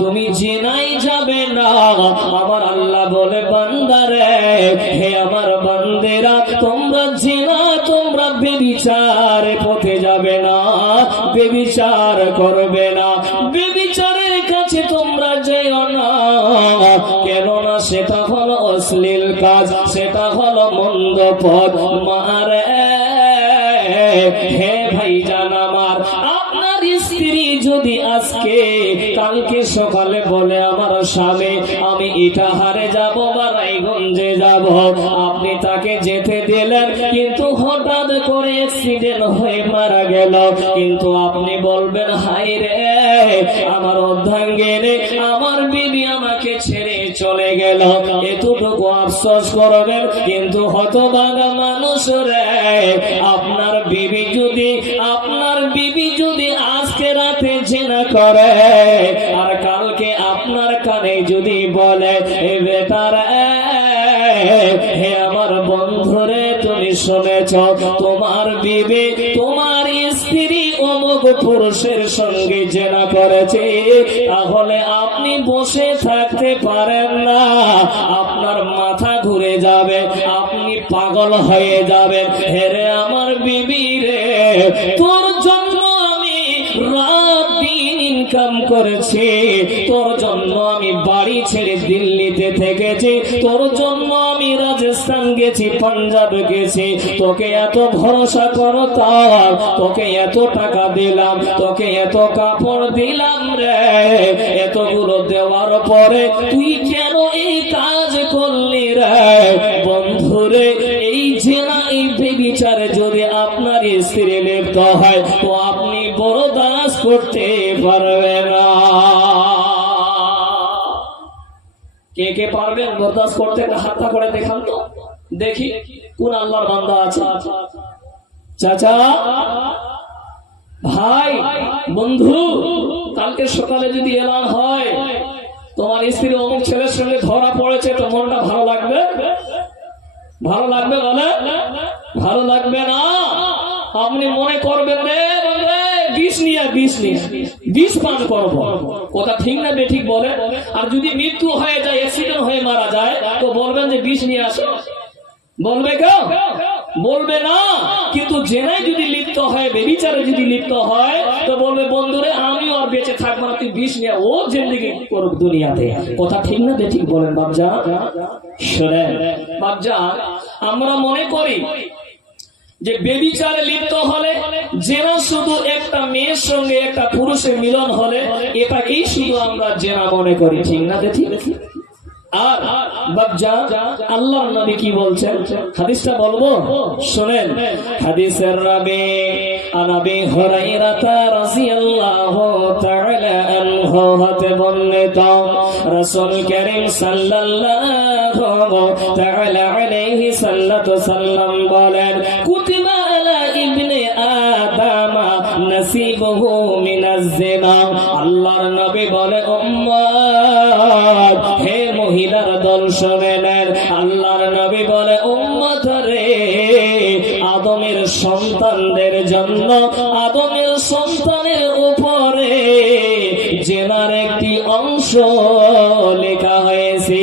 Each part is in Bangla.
তুমি জিনাই যাবে না। আমার আল্লাহ বলে বান্দারে, হে আমার বান্দেরা, তোমরা জিনা, তোমরা বেবিচারে পথে যাবে না, বেবিচার করবে না, বেবিচারের কাছে তোমরা যেও না। কেননা সেটা হলো অশ্লীল কাজ, সেটা হলো মন্দ পথ। মারে হে ভাইজান আমার, আপনার স্ত্রী যদি আজকে কালকে সকালে বলে আমার স্বামী আমি ইটাহারে যাব বা রায়গঞ্জে যাব, আপনি তাকে যেতে দিলেন, কিন্তু হঠাৎ করে অ্যাক্সিডেন্ট হয়ে মারা গেল, কিন্তু আপনি বলবেন হায় রে আমার অর্ধাঙ্গিনী, আমার বিবি আমাকে ছেড়ে চলে গেল, এতটুকু আফসোস করবেন। কিন্তু হতভাগা মানুষ রে, আপনার বিবি যদি আজকে রাতে জিনা করে আর কালকে আপনার কানে যদি বলে এ বেটার, হে আমার বন্ধুরে তুমি শুনেছ তোমার বিবি, তোমার স্ত্রী অমুক পুরুষের সঙ্গে জিনা করেছে, তাহলে আপনি বসে থাকতে পারেন না, আপনার মাথা ঘুরে যাবে, আপনি পাগল হয়ে যাবেন। হেরে আমার বিবি রে, তোর জন্য আমি রাত দিন ইনকাম করেছি, তোর জন্য আমি বাড়ি ছেড়ে দিল্লিতে থেকেছি, তোর জন্য আমি রাজস্থান গেছি, পাঞ্জাব গেছি, তোকে এত ভরসা করতাম, তোকে এত টাকা দিলাম, তোকে এত কাপড় দিলাম রে, এতগুলো দেওয়ার পরে তুই কেন এই কাজ করলি রে? বন্ধুরে, এই জিনা, এই বেবিচারে যদি আপনার স্ত্রী লিপ্ত হয় তো আপনি বরদাস্ত করতে পারবেন না। কে কে পারবেন বরদাস্ত করতে? হাতটা করে দেখান তো দেখি কোন আল্লাহর বান্দা আছে। চাচা, ভাই, বন্ধু, কালকে সকালে যদি এলান হয় তোমার স্ত্রী অমুক ছেলের সঙ্গে ধরা পড়েছে, তো মনটা ভালো লাগবে? ভালো লাগবে? বলে ভালো লাগবে না। আপনি মনে করবেন বিষ পান করবো, কথা ঠিক না বেঠিক বলে? আর যদি মৃত্যু হয়ে যায়, অ্যাক্সিডেন্ট হয়ে মারা যায়, তো বলবেন যে বিষ নিয়ে আসো? বলবে কেউ? বলবে না। কিন্তু জেনায় যদি লিপ্ত হয়, বেবিচারে যদি লিপ্ত হয়, তো বলবে বন্ধুরে আমিও আর বেঁচে থাকবো না, তুই বিষ নিয়ে ও জিন্দেগি করুক দুনিয়াতে। কথা ঠিক না বেঠিক বলেন বাপজা? শোনেন বাপজা, আমরা মনে করি যে বেবিচারে লিপ্ত হলে, জেনা শুধু একটা মেয়ের সঙ্গে একটা পুরুষের মিলন হলে, এটাকেই শুধু আমরা জেনা মনে করি। ঠিক না বেঠিক? আর বাপজা, আল্লাহর নবী কি বলছেন হাদিসটা বলবো, শুনেন। হাদিসের রাবি আনাবি হুরায়রা রাদিয়াল্লাহু তাআলা আনহু হতে বর্ণিত, রাসূল কারীম সাল্লাল্লাহু তাআলা আলাইহি সাল্লাম বলেন, কুতিবা আলা ইবনে আদম নাসিবুহু মিনাজ জিনা। আল্লাহর নবী বলে, উম্মত, হে মহিলার দল শুনে নেন, আল্লাহর নবী বলে উম্মত রে, আদমের সন্তানদের জন্য, আদমের সন্তানের উপরে জিনার একটি অংশ লেখা হয়েছে।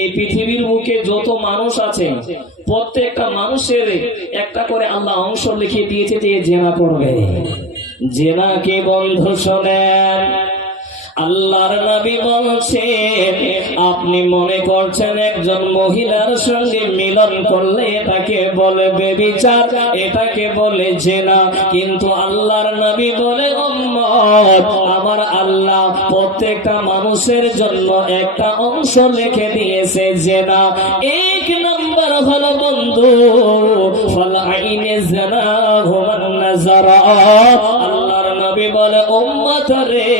এই পৃথিবীর মুখে যত মানুষ আছে, প্রত্যেকটা মানুষের একটা করে আল্লাহ অংশ লিখে দিয়েছে যে জিনা করবে। জিনাকে বন্ধ শোনেন, আল্লাহর নবী বলছেন, আপনি মনে করছেন একজন মহিলার সঙ্গে মিলন করলে এটাকে বলে বেবিচার, এটাকে বলে জিনা, কিন্তু আল্লাহর নবী বলে উম্মত, আমার আল্লাহ প্রত্যেকটা মানুষের জন্য একটা অংশ লিখে দিয়েছে জিনা। এক নাম্বার হলো বন্ধু ফাল আইনে জানাহু মান নাযারা। আল্লাহর নবী বলে উম্মত রে,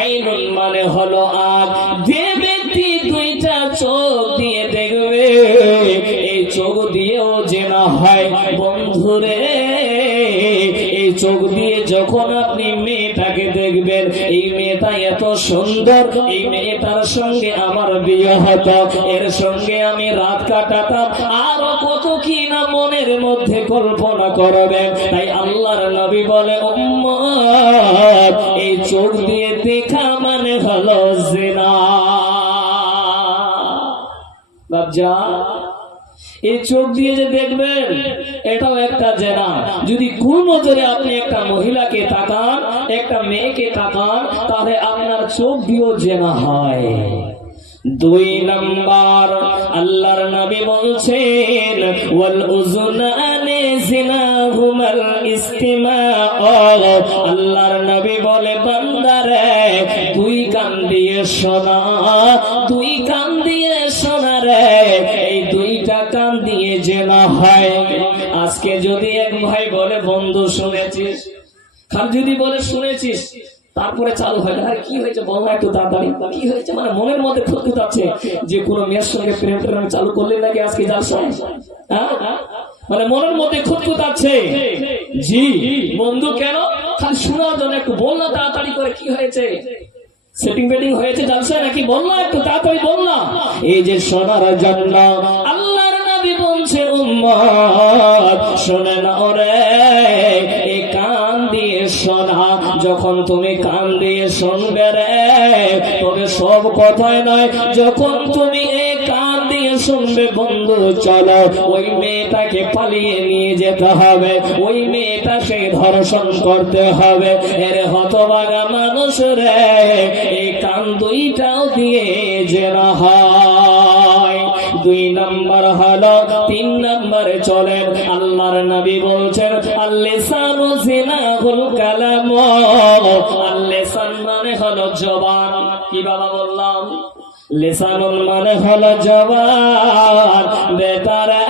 আইনুন মানে হলো আগ, যে ব্যক্তি দুইটা চোখ দিয়ে দেখবে, এই চোখ দিয়েও জিনা হয়। বন্ধুরে, এই চোখ দিয়ে যখন আপনি মেয়েটাকে দেখবেন, এই মেয়েটা এত সুন্দর, এই মেয়েটার সঙ্গে আমার বিয়ে হতো, এর সঙ্গে আমি রাত কাটাতাম, আরো কত কি না মনের মধ্যে কল্পনা করবেন। তাই আল্লাহর নবী বলে উম্মত, এই চোখ দিয়ে যে দেখবেন এটাও একটা জেনা। যদি কুনজরে আপনি একটা মহিলাকে তাকান, একটা মেয়েকে তাকান, তাহলে আপনার চোখ দিয়েও জেনা হয়। 2 নাম্বার আল্লাহর নবী বলছেন ওয়াল উযুনানি জিনাহুমাল ইসতিমা'। আল্লাহর নবী বলে বান্দারে 2 কান দিয়ে শোনা, 2 কান দিয়ে শোনা রে, এই 2টা কান দিয়ে জেনা হয়। আজকে যদি এক ভাই বলে বন্ধু শুনেছিস, খাল যদি বলে শুনেছিস, তারপরে চালু হয় না, কি হয়েছে বল না একটু তাড়াতাড়ি, কি হয়েছে, মানে মনের মধ্যে খুঁতখুত আছে যে কোনো মেয়ের সঙ্গে প্রেম প্রেম চালু করলে নাকি আজকে জালসা, মানে মনের মধ্যে খুঁতখুত আছে। জি বন্ধু, কেন? খালি শোনার জন্য একটু বল না তাড়াতাড়ি করে, কি হয়েছে, সেটিং বেটিং হয়েছে জালসায় নাকি, বল না একটু তাড়াতাড়ি বল না। এই যে শোনার জন্য আল্লাহর নবী বলছে উম্মত শোনে না ওরে, এই কান দিয়ে শোনা। যখন তুমি কান দিয়ে শুনবে রে, তবে সব কথাই নয়, যখন তুমি এই কান দিয়ে শুনবে বন্ধু, চলো ওই মেয়েটাকে পালিয়ে নিয়ে যেতে হবে, ওই মেয়েটাকে ধর্ষণ করতে হবে। এর হতভাগা মানুষ রে, এই কান 2টাও দিয়ে জেনা হয়। 2 নাম্বার হলো। 3 নাম্বারে চলেন আল্লাহর নবী বলছেন আল-লিসানু জিনাহুল কালাম। আল-লিসান মানে হলো জবান। কি বাবা বললাম? লিসানুল মানে হলো জবান। বেটারে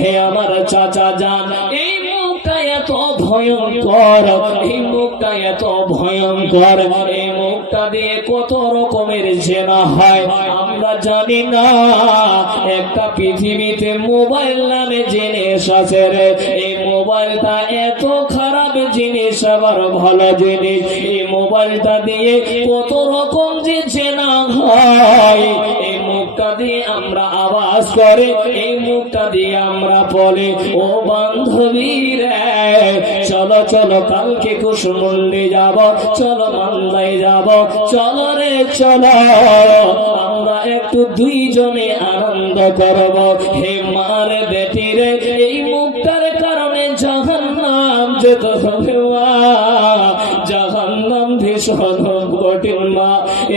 হে আমার চাচা জান, এই মুখটা এত ভয়ঙ্কর, এই মুখটা এত ভয়ঙ্কর, এই মুখটা দিয়ে কত রকমের জেনা হয় আমরা জানি না। একটা পৃথিবীতে মোবাইল নামে জিনিস আছে রে, এই মোবাইলটা এত খারাপ জিনিস আবার ভালো জিনিস। এই মোবাইলটা দিয়ে কত রকম যে জেনা হয়। এই মুখটা দিয়ে আমরা আওয়াজ করে, এই মুখটা দিয়ে আমরা বলে ও বান্ধবী রে চলো চলো কালকে কুশমুন্ডি যাব, চলো মান্দায় যাব, চলো রে চলো আমরা একটু 2 জনে আনন্দ করব। হে মারে বেটি রে, এই মুখটার কারণে জাহান্নাম যেতে হবে, জাহান্নাম ভীষণ কঠিন মা।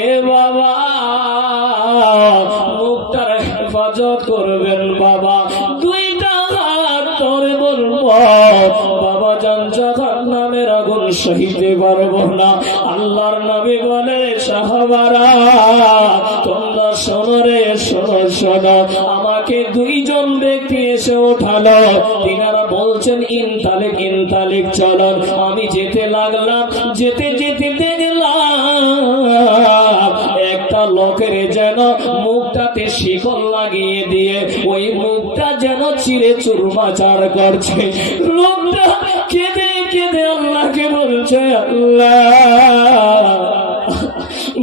এ বাবা মুখটার হেফাজত করবেন বাবা, 2টা হাত ধরে বলবো বাবা জান জাহান্নামের আগুন সহিতে পারবো না। আল্লাহর নবী বলে সাহাবারা তোমরা শোনো রে, শোনো শোনো, আমাকে 2 জন ব্যক্তি এসে ওঠালো, তিনারা বলছেন ইনতালিক ইনতালিক চলো। আমি যেতে লাগলাম, যেতে যেতে দেখলাম একটা লোকের যেন মুখটাতে শিকল লাগিয়ে দিয়ে ওই মুখটা যেন চিরে চুরমাচার করছে। লোকটা কেঁদে কেঁদে আল্লাহকে বলছে আল্লাহ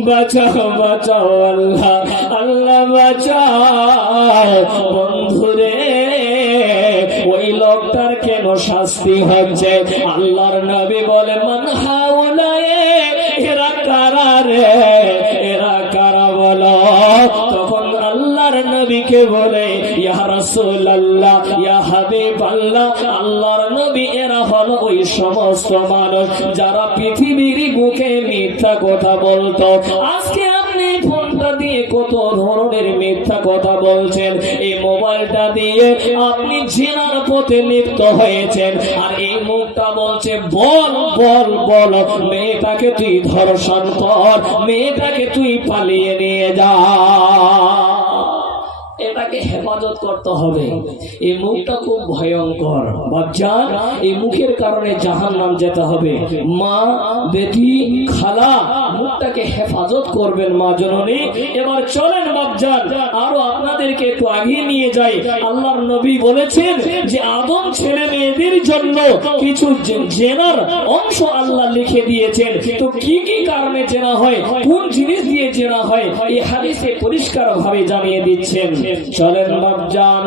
বাঁচাও বাঁচাও, আল্লাহ আল্লাহ বাঁচাও। বন্ধুরে ওই লোকটার কেন শাস্তি হচ্ছে? আল্লাহর নবী বলে মান হাউলায়ে, এরা কারা রে, এরা কারা বলো? তখন আল্লাহর নবীকে বলে ইয়া রাসূলুল্লাহ, ইয়া হাবিবাল্লাহ, আল্লাহর নবী এরা হলো ওই সমস্ত মানুষ যারা পৃথিবীর বুকে মিথ্যা কথা বলতো। আজকে আপনি ফোনটা দিয়ে কত ধরনের মিথ্যা কথা বলছেন, এই মোবাইলটা দিয়ে আপনি জিনার পথে লিপ্ত হয়েছেন। আর এই মুখটা বলছে বল বল বল, মেয়েটাকে তুই ধর্ষণ কর, মেয়েটাকে তুই পালিয়ে নিয়ে যা। এটাকে হেফাজত করতে হবে। এই মুখটা খুব ভয়ঙ্কর বাচ্চান, এই মুখের কারণে জাহান্নাম যেতে হবে। মা বেটি খালা মুখটাকে হেফাজত করবেন মা জননী। এবার চলেন বাচ্চান আরো আপনাদেরকে একটু আগিয়ে নিয়ে যাই। আল্লাহর নবী বলেছেন যে আদম ছেলে মেয়েদের জন্য কিছু জেনার অংশ আল্লাহ লিখে দিয়েছেন। তো কি কি কারণে জেনা হয়, কোন জিনিস দিয়ে জেনা হয়, এই হাদিসে পরিষ্কার ভাবে জানিয়ে দিচ্ছেন। চলেন বাপজান।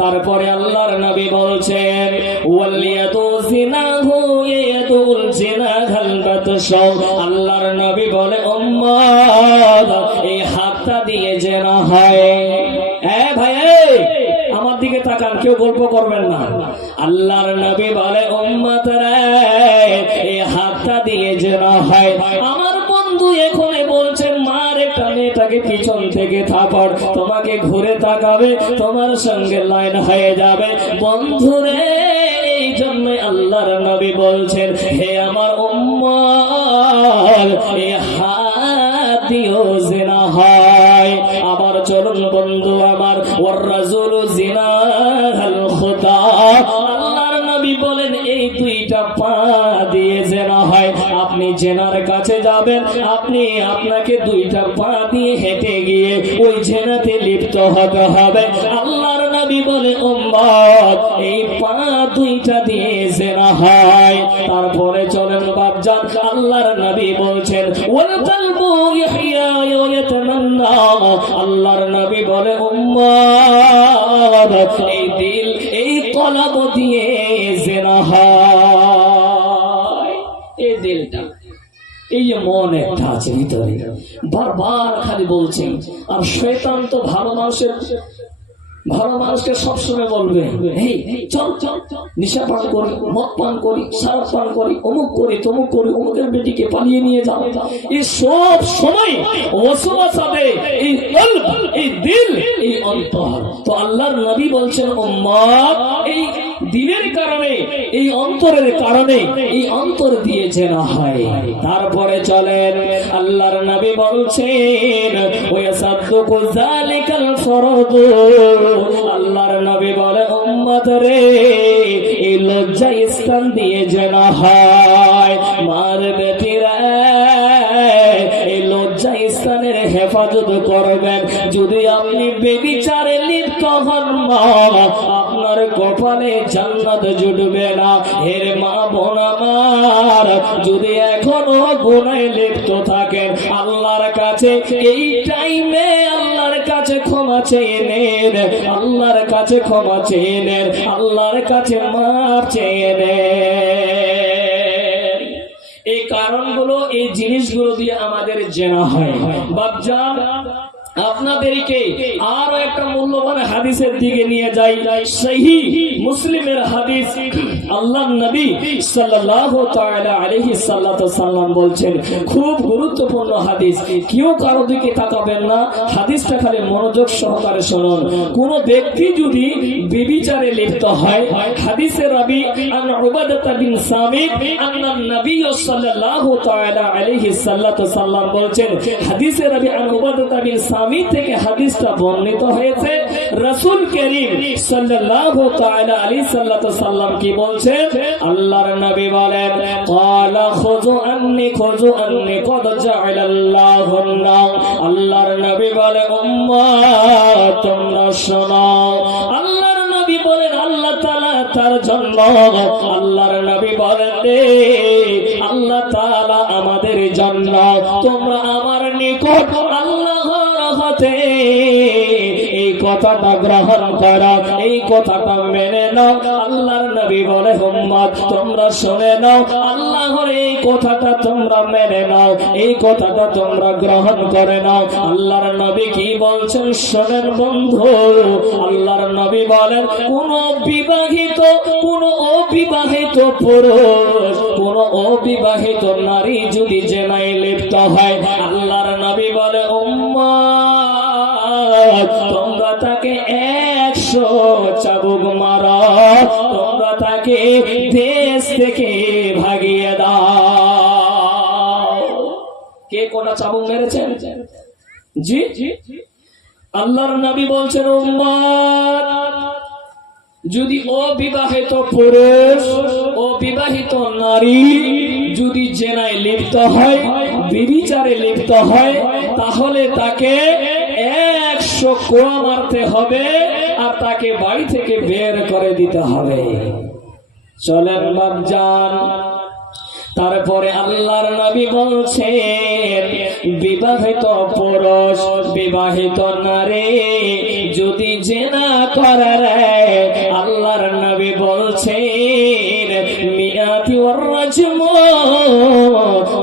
তারপরে আল্লাহর নবী বলছেন ওয়ালিয়াতু জিনাহু ইয়াতুল জিনাহাল বাতশাও। আল্লাহর নবী বলে উম্মত এই হাতটা দিয়ে জেনা হয়। এ ভাই কেউ গল্প করবেন না। আল্লাহর নবী বলে উম্মতরা এই হাতটা দিয়ে জেনা হয়। আমার বন্ধু এখন বলছে মার একটা মেয়েটাকে পিছন থেকে থাপড়, তোমাকে ঘুরে তাকাবে, তোমার সঙ্গে লাইন হয়ে যাবে। বন্ধুরে এই জন্য আল্লাহর নবী বলছেন হে আমার উম্মত এই হাত দিয়েও জিনা হয়। আবার চলুন বন্ধু আমার ওয়ার রাজুলু জিনাল খুতা, আল্লাহর নবী বলেন এই দুইটা পা দিয়ে জিনা হয়। আপনি জেনার কাছে যাবেন, আপনি আপনাকে দুইটা পা দিয়ে হেঁটে গিয়ে ওই জেনাতে লিপ্ত হতে হবে। আল্লাহর নবী বলে উম্মত এই পা দুইটা দিয়ে জিনা হয়। তারপরে চলেন বাপজান, আল্লাহর নবী বলছেন ওয়াল কলবু ইয়াহইয়া ওয়া ইয়াতামান্না, আল্লাহর নবী বলে উম্মত এই দিল এই কলব দিয়ে জিনা হয়। এই দিলটা এই যে মন একটা আছে ভিতরে বারবার খালি বলছেন। আর শয়তান তো ভালো মানুষকে সবসময় বলবে এই চল চল নেশা পান করি, মদ পান করি, সারা পান করি, অমুক করি, তমুক করি, অমুকের বেটিকে পালিয়ে নিয়ে যাও। এই সব সময় ওয়াসওয়াসাতে এই কলব, এই দিল, এই অন্তর। তো আল্লাহর নবী বলছেন উম্মত এই দিলের কারণে, এই অন্তরের কারণে, এই অন্তর দিয়ে জেনা হয়। তারপরে চলেন আল্লাহর নবী বলছেন ওয়াসাদদুকু যালিকাল ফরদু, আল্লাহর নবী বলে উম্মত রে এই লজ্জা স্থান দিয়ে জেনা হয়। মার বেটিরা এই লজ্জা স্থানের হেফাজত করবেন। যদি আপনি বেবিচারে লিপ্ত হন মা, আপনার কপালে জান্নাত জুটবে না। এর মা বোন আমার যদি এখনো গুনাহে লিপ্ত থাকেন, আল্লাহর কাছে এই টাইমে আল্লাহর কাছে ক্ষমা চেয়ে নেন, আল্লাহর কাছে ক্ষমা চেয়ে নেন, আল্লাহর কাছে মাফ চেয়ে নেন। এই কারণগুলো, এই জিনিসগুলো দিয়ে আমাদের জেনা হয়। বাপজান আপনাদেরকে আরো একটা মূল্যবান হাদিসের দিকে নিয়ে যাই। সহিহ মুসলিমের হাদিস, আল্লাহর নবী সাল্লাল্লাহু তাআলা আলাইহি সাল্লাম বলছেন, খুব গুরুত্বপূর্ণ হাদিস, কেউ কারো দিকে তাকাবেন না, হাদিসটা খালি মনোযোগ সহকারে শুনুন। কোন ব্যক্তি যদি ব্যভিচারে লিপ্ত হয়, হাদিসের রাবী আন উবাদাহ বিন সামিত আন্না নবী সাল্লাল্লাহু তাআলা আলাইহি সাল্লাম বলছেন, হাদিসের রাবী আন উবাদাহ বিন সামিত থেকে হাদিসটা বর্ণিত হয়েছে। রাসূল করিম সাল্লাল্লাহু তাআলা আলাইহি সাল্লাম কি বলছেন? আল্লাহর নবী বলেন ক্বালা খুযু আন্নী ক্বাদ জাআলাল্লাহু নাম। আল্লাহর নবী বলে উম্মত তোমরা শোনো। আল্লাহর নবী বলেন আল্লাহ তাআলা তার জন্য, আল্লাহর নবী বলেন আল্লাহ তাআলা আমাদের জন্য, তোমরা আমার নিকট আল্লাহর হতে এই কথাটা গ্রহণ করো, এই কথাটা মেনে নাও। আল্লাহর নবী বলে উম্মত তোমরা শুনে নাও, আল্লাহর এই কথাটা তোমরা মেনে নাও, এই কথাটা তোমরা গ্রহণ করে নাও। আল্লাহর নবী কি বলছেন শোনেন বন্ধু। আল্লাহর নবী বলেন কোন বিবাহিত, কোন অবিবাহিত পুরুষ, কোন অবিবাহিত নারী যদি জেনায় লিপ্ত হয়, আল্লাহর নবী বলে উম্মত তোমরা তাকে 100 চাবুক মারো, তোমরা তাকে দেশ থেকে ভাগিয়ে দাও। কে কোটা চাবুক মেরেছেন? জি আল্লাহর নবী বলছেন উম্মত যদি অবিবাহিত পুরুষ, অবিবাহিত নারী যদি জেনায় লিপ্ত হয়, ব্যভিচারে লিপ্ত হয়, তাহলে তাকে 100 কোয়া মারতে হবে আর তাকে বাড়ি থেকে বের করে দিতে হবে। চলেন বাপজান, তারপরে আল্লাহর নবী বলছেন বিবাহিত পুরুষ, বিবাহিত নারী যদি জেনা করে, আল্লাহর নবী বলছেন মিয়াতি ওয়ার রাজম,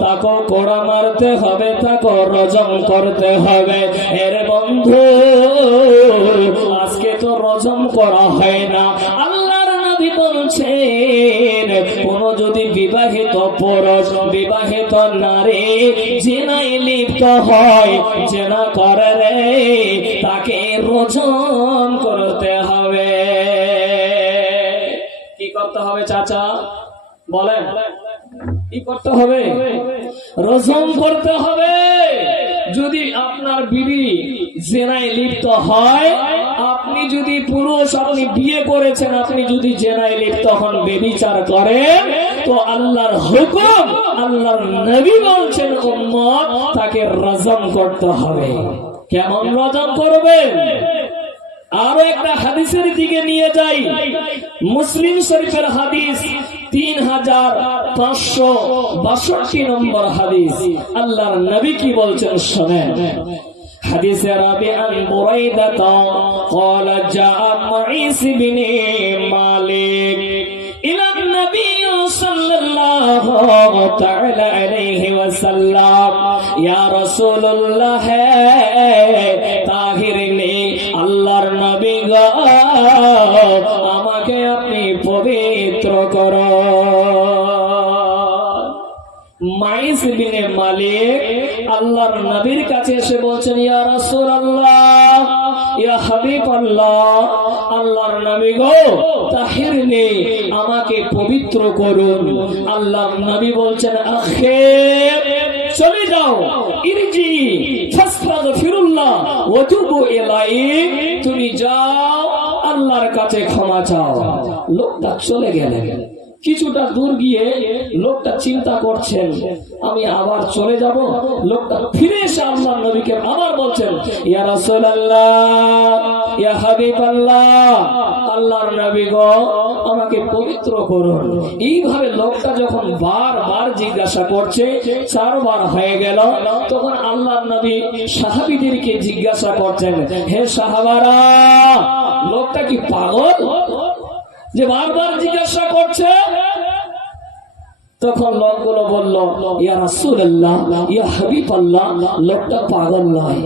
তাকে কোড়া মারতে হবে, তাকে রজম করতে হবে। এর বন্ধু আজকে তো রজম করা হয় না। আল্লাহর নবী বলছেন কোন যদি বিবাহিত পুরুষ বিবাহিত নারী জিনায় লিপ্ত হয়, জিনা করে রে, তাকে রজম করতে হবে। কি করতে হবে চাচা বলেন? কি করতে হবে? রজম করতে হবে। যদি আপনার বিবি জেনায় লিপ্ত হয়, আপনি যদি পুরুষ, আপনি বিয়ে করেছেন, আপনি যদি জেনায় লিপ্ত হন, ব্যভিচার করেন, তো আল্লাহর হুকুম, আল্লাহর নবী বলছেন উম্মত তাকে রজম করতে হবে। কেমন রজম করবেন? আরো একটা হাদিসের দিকে নিয়ে যাই। মুসলিম শরীফের হাদিস 3562 নম্বর হাদিস। আল্লাহর নবী কি বলছেন শুনেন। حديث ربيع عن بريدة قال جاء معيس بن مالك إلى النبي صلى الله تعالى عليه وسلم يا رسول الله তাহিরনি, আল্লাহর নবী গো আমাকে আপনি পবিত্র করুন। মাইস বিনে মালিক আল্লাহর নবীর কাছে এসে বলছেন, ইয়া রাসূলুল্লাহ, ইয়া হাবিবাল্লাহ, আল্লাহর নবী গো তাহিরনি, আমাকে পবিত্র করুন। আল্লাহর নবী বলছেন, আখির, চলে যাও, ইরজি ফাস্তাগফিরুল্লাহ ওয়া তুবু ইলাইহি, তুমি যাও আল্লাহর কাছে ক্ষমা চাও। লোকটা চলে গেলেন। কিছুটা দূর গিয়ে লোকটা চিন্তা করছেন, আমি আবার চলে যাব। লোকটা ফিরে এসে আল্লাহর নবীকে আবার বলছেন, ইয়া রাসূলুল্লাহ, ইয়া হাবিবাল্লাহ, আল্লাহর নবী গো আমাকে পবিত্র করুন। এইভাবে লোকটা যখন বারবার জিজ্ঞাসা করছে, 4 বার হয়ে গেল, তখন আল্লাহর নবী সাহাবীদেরকে জিজ্ঞাসা করছেন, হে সাহাবারা, লোকটা কি পাগল যে বারবার জিজ্ঞাসা করছে? তখন লোকগুলো বলল, ইয়া রাসূলুল্লাহ, ইয়া হাবিবাল্লাহ, লোকটা পাগল নয়।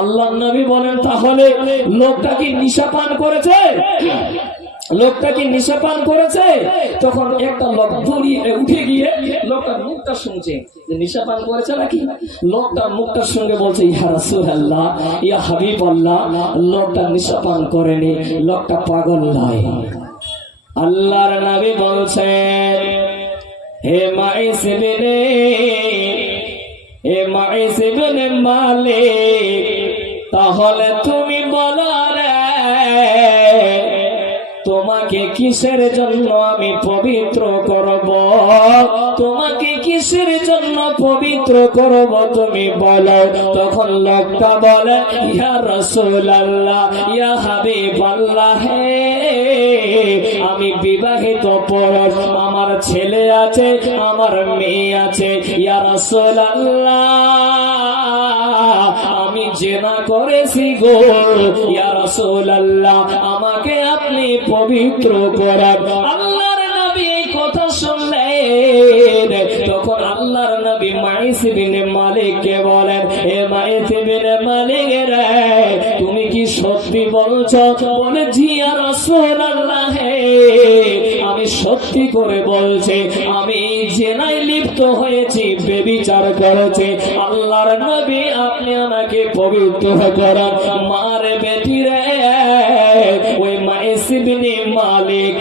আল্লাহর নবী বলেন, তাহলে লোকটা কি নেশা পান করেছে? লোকটা কি নেশা পান করেছে? তখন একটা লোক দৌড়িয়ে উঠে গিয়ে লোকটার মুখটা শুনছে যে নেশা পান করেছে নাকি। লোকটার মুখটার সঙ্গে বলছে, ইয়া রাসূলুল্লাহ, ইয়া হাবিবাল্লাহ, লোকটা নেশা পান করেনি, লোকটা পাগল নয়। আল্লাহর নবী বলছেন, হে মাইস বিনে মালিক, তাহলে তুমি বলো রে, তোমাকে কিসের জন্য আমি পবিত্র করব? তোমাকে কিসের জন্য পবিত্র করব তুমি বলো। তখন লোকটা বলে, ইয়া রাসূলুল্লাহ, ইয়া হাবিবাল্লাহ, আমি বিবাহিত পুরুষ, আমার ছেলে আছে, আমার মেয়ে আছে, ইয়া রাসূলুল্লাহ, আমি জিনা করেছি গো, ইয়া রাসূলুল্লাহ, আমাকে আপনি পবিত্র করেন। আল্লাহর নবী এই কথা শুনলেন, তখন আল্লাহর নবী মাইস বিনে মালিককে বলেন, হে মাইস বিনে মালিক রে, তুমি কি সত্যি বলছো? বলে, জি ইয়া রাসূলুল্লাহ, আমি সত্যি করে বলছি, আমি জিনায় লিপ্ত হয়েছি, ব্যভিচার করেছি। আল্লাহর নবী আপনি আমাকে পবিত্র করেন। মারে বেটি রে, ওই মাইস বিনে মালিক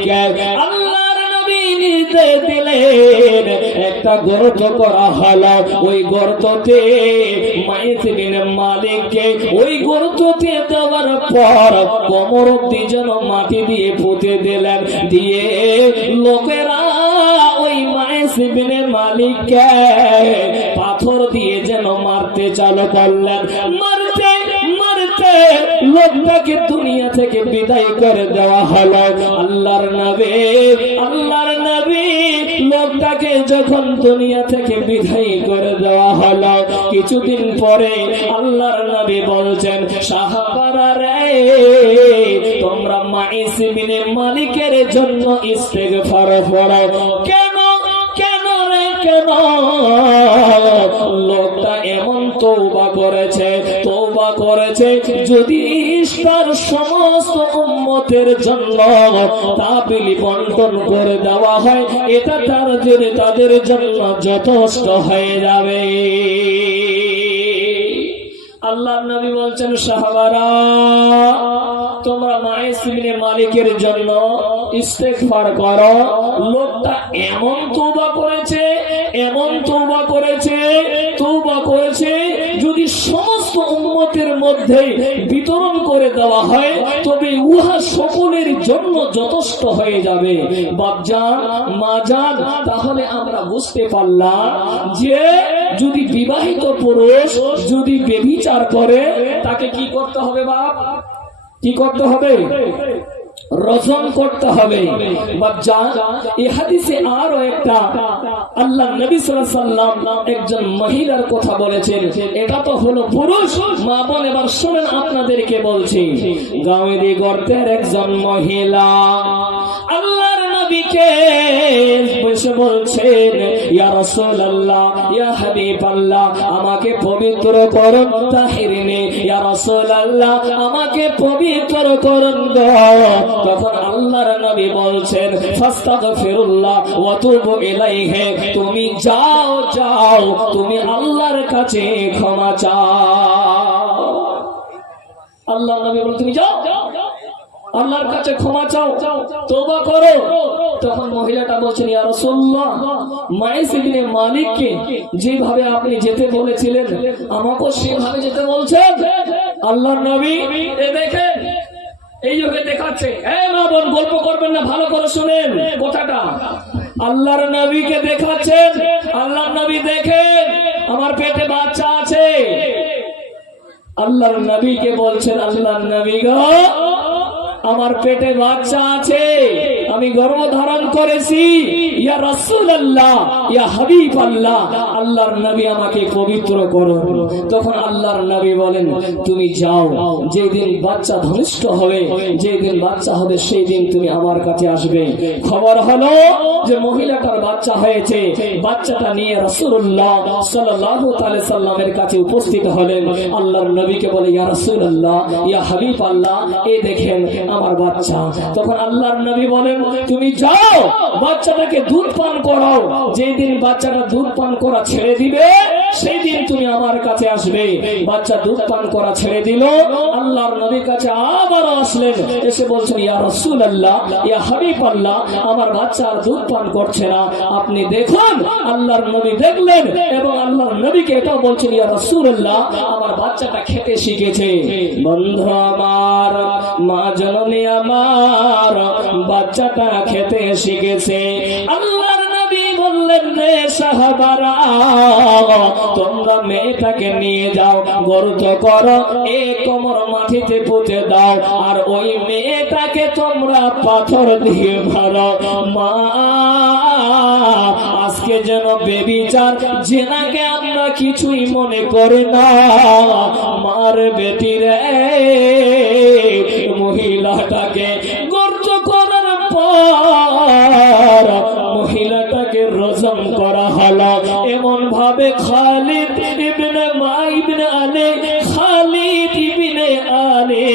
আল্লাহর নবী নির্দেশ দিলেন, একটা গর্ত করা হলো। ওই গর্ততে মাইস বিনে মালিককে ওই গর্ততে দেওয়ার পর কোমর অবধি যেন মাটি দিয়ে পুঁতে দিলেন। দিয়ে লোকেরা ওই মাইস বিনে মালিককে পাথর দিয়ে যেন মারতে চালু করলেন। মারতে মারতে লোকটাকে দুনিয়া থেকে বিদায় করে দেওয়া হলো। আল্লাহর নবী লোকটাকে যখন দুনিয়া থেকে বিদায় করে দেওয়া হলো, কিছুদিন পরে আল্লাহর নবী বলছেন, সাহাবারা রে, তোমরা মাইস বিনে মালিকের জন্য ইস্তেগফার করো। কেন কেন রে কেন? লোকটা এমন তওবা করেছে, যদি ইশক ফেরেশতার সমস্ত উম্মতের জন্য তাবিল বন্টন করে দেওয়া হয়, এটা তার জন্য তাদের জন্য যথেষ্ট হয়ে যাবে। আল্লাহর নবী বলছেন, সাহাবারা তোমরা মায়েস ইবনে মালিকের জন্য ইস্তেগফার করো। লোকটা এমন তওবা করেছে, এমন তওবা করেছে, তওবা করেছে, যদি সমস্ত উম্মতের মধ্যে বিতরণ করে দেওয়া হয় তবে উহা সকলের জন্য যথেষ্ট হয়ে যাবে। বাপজান মাজান, তাহলে আমরা বুঝতে পারলাম যে যদি বিবাহিত পুরুষ যদি ব্যভিচার করে তাকে কি করতে হবে? বাপ, কি করতে হবে? রজম করতে হবে। বাপজান, এই হাদিসে আরো একটা আল্লাহ নবী সাল্লাল্লাহু আলাইহি ওয়াসাল্লাম একজন মহিলার কথা বলেছেন। এটা তো হলো পুরুষ। মা বোন, এবার শুনেন, আপনাদেরকে বলছি, গাঁয়ের গর্তের একজন মহিলা আল্লাহর নবীকে বসে বলছেন, ইয়া রাসূলুল্লাহ, ইয়া হাবিবাল্লাহ, আমাকে পবিত্র করুন, তাহিরিনি, ইয়া রাসূলুল্লাহ, আমাকে পবিত্র করুন গো। তখন আল্লাহর নবী বলছেন, ফাস্তাগফিরুল্লাহ ওয়া তুবু ইলাইহি, তুমি যাও যাও, তুমি আল্লাহর কাছে ক্ষমা চাও। আল্লাহর নবী বলেন, তুমি যাও আল্লাহর কাছে ক্ষমা চাও, তওবা করো। তখন মহিলাটা বলছেন, ইয়া রাসূলুল্লাহ, মাইস ইবনে মালিককে যেভাবে আপনি যেতে বলেছিলেন আমাকেও সেভাবে যেতে বলছেন। আল্লাহর নবী এ দেখে এই যুগে দেখাচ্ছে। এই মা বোন, গল্প করবেন না, ভালো করে শুনেন কথাটা। আল্লাহর নবীকে দেখাচ্ছেন। আল্লাহর নবী দেখেন আমার পেটে বাচ্চা আছে। আল্লাহর নবীকে বলছেন, আল্লাহর নবী গো, আমার পেটে বাচ্চা আছে, আমি গর্ভধারণ করেছি, ইয়া রাসূলুল্লাহ, ইয়া হাবিবাল্লাহ, আল্লাহর নবী আমাকে পবিত্র করো। তখন আল্লাহর নবী বলেন, তুমি যাও, যেদিন বাচ্চা ধনিষ্ঠ হবে, যেদিন বাচ্চা হবে সেই দিন তুমি আমার কাছে আসবে। খবর হলো যে মহিলাটার বাচ্চা হয়েছে। বাচ্চাটা নিয়ে রাসূলুল্লাহ সাল্লাল্লাহু আলাইহি সাল্লামের কাছে উপস্থিত হলেন। আল্লাহর নবীকে বলে, ইয়া রাসূলুল্লাহ, ইয়া হাবিবাল্লাহ, এই দেখেন আমার বাচ্চা। তখন আল্লাহর নবী বলেন, তুমি যাও, বাচ্চাটাকে দুধ পান করাও, যেদিন বাচ্চাটা দুধ পান করা ছেড়ে দিবে সেই দিন তুমি আমার কাছে আসবে। বাচ্চা দুধ পান করা ছেড়ে দিল। আল্লাহর নবীর কাছে আবার আসলেন, এসে বলছেন, ইয়া রাসূলুল্লাহ, ইয়া হাবিবাল্লাহ, আমার বাচ্চা আর দুধ পান করছে না, আপনি দেখুন। আল্লাহর নবী দেখলেন এবং আল্লাহর নবীকে এটাও বলছেন, ইয়া রাসূলুল্লাহ, আমার বাচ্চাটা খেতে শিখেছে। বন্ধু আমার, মা জননী আমার, বাচ্চাটা খেতে শিখেছে। আল্লাহর নবী বললেন, রে সাহাবারা, তোমরা মেয়েটাকে নিয়ে যাও, গর্ত করো, এক কোমর মাটিতে পুঁতে দাও, আর ওই মেয়েটাকে তোমরা পাথর দিয়ে মারো। মা, আজকে যেন বেবিচার জেনাকে আমরা কিছুই মনে করি না। মার বেটিরে, মহিলাটাকে গর্ত করার পর মহিলাটাকে রজম করা হলো। এমন ভাবে খালিদ ইবনে আলী, খালিদ ইবনে আলী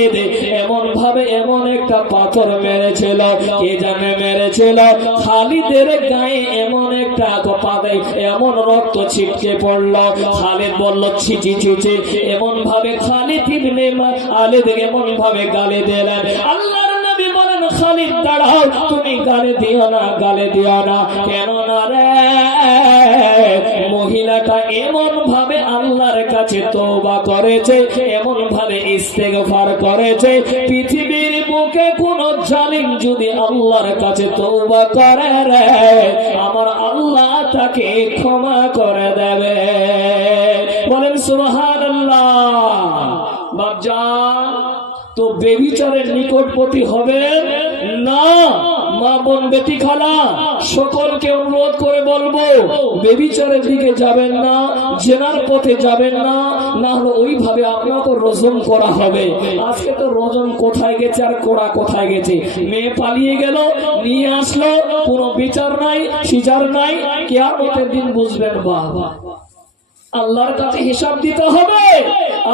এমন ভাবে এমন একটা পাথর মেরেছিল, কে জানে মেরেছিল, খালিদের গায়ে এমন একটা পাতায় এমন রক্ত ছিটকে পড়লো। খালিদ বলল, ছিচি ছিচি। এমন ভাবে খালিদ ইবনে আলী এমন ভাবে গালি দিলেন। আল্লাহর নবী বলেন, খালিদ দাঁড়াও, তুমি গালি দিও না, গালি দিও না। কেন না রে, মহিলাটা এমন ভাবে আল্লাহর কাছে তওবা করেছে, এমন ভাবে ইস্তেগফার করেছে, পৃথিবীর বুকে কোন জালিম যদি আল্লাহর কাছে তওবা করে রে, আমার আল্লাহ তাকে ক্ষমা করে দেবে। বলেন সুবহানাল্লাহ। বাপজান, তো বেবিচারের নিকটবর্তী হবেন না। মা বোন, বেটি খালা, সকলকে অনুরোধ করে বলবো, বেবিচারের দিকে যাবেন না, জেনার পথে যাবেন না, না হলে ওইভাবে আপনাকে রজম করা হবে। আজকে তো রজম কোথায় গেছে আর কোড়া কোথায় গেছে। মেয়ে পালিয়ে গেল, নিয়ে আসলো, কোনো বিচার নাই, সিজার নাই, কিয়ামতের দিন বুঝবেন বাবা। আল্লাহর কাছে হিসাব দিতে হবে।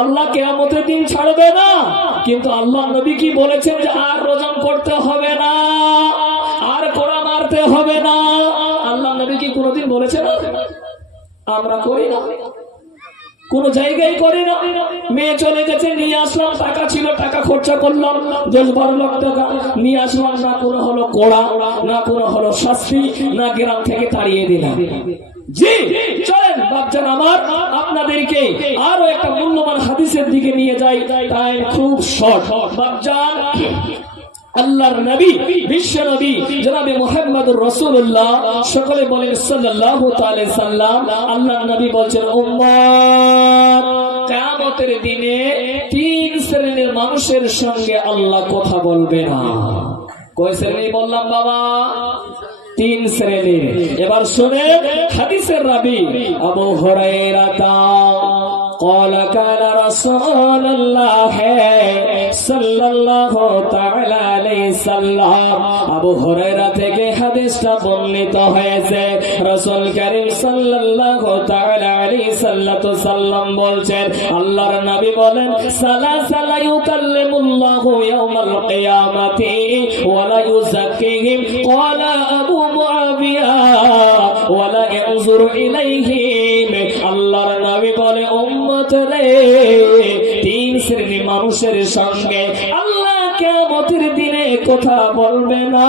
আল্লাহ কিয়ামতের দিন ছাড়বে না। কিন্তু আল্লাহ নবী কি বলেছেন যে আর রোজম করতে হবে না, আর কোড়া মারতে হবে না। আল্লাহ নবী কি কোনোদিন বলেছেন? আমরা করি না, কোন জায়গায় করি না। মেয়ে চলে গেছে, নিয়ে আসলাম, টাকা ছিল, টাকা খরচা করলাম, 10-12 লাখ টাকা নিয়ে আসলাম, না কোনো হলো কোড়া, না কোনো হলো শাস্তি, না গ্রাম থেকে তাড়িয়ে দিলাম। জি চলেন বাপজান আমার, আপনাদেরকে আরো একটা মূল্যবান হাদিসের দিকে নিয়ে যাই। টাইম খুব শর্ট বাপজান। আল্লাহর নবী, বিশ্ব নবী জনাবে মুহাম্মদুর রাসূলুল্লাহ, সকলে বলেন সাল্লাল্লাহু তাআলা সাল্লাম। আল্লাহর নবী বলেন উম্মত, কিয়ামতের দিনে 3 শ্রেণীর মানুষের সঙ্গে আল্লাহ কথা বলবে না। কয় শ্রেণী বললাম বাবা? 3 শ্রেণী। এবার শুনেন হাদিসের রাবী আবু হুরায়রা قال كان رسول الله صلى الله تعالى عليه وسلم আবু হুরায়রা থেকে হাদিসটা বর্ণিত হয়েছে। রাসূল করিম সাল্লাল্লাহু তাআলা আলাইহি সাল্লাম বলেন, আল্লাহর নবী বলেন, সালাসালা ইউকাল্লিমুল্লাহু ইয়াওমাল কিয়ামাতি ওয়া লা ইউযাক্কিহিম। ক্বালা আবু মুআবিয়া ওয়া লা ইয়ানজুরু ইলাইহিম। আল্লাহর নবী বলে, উম্মত রে, 3 শ্রেণী মানুষের সঙ্গে আল্লাহ কিয়ামতের দিনে কথা বলবে না।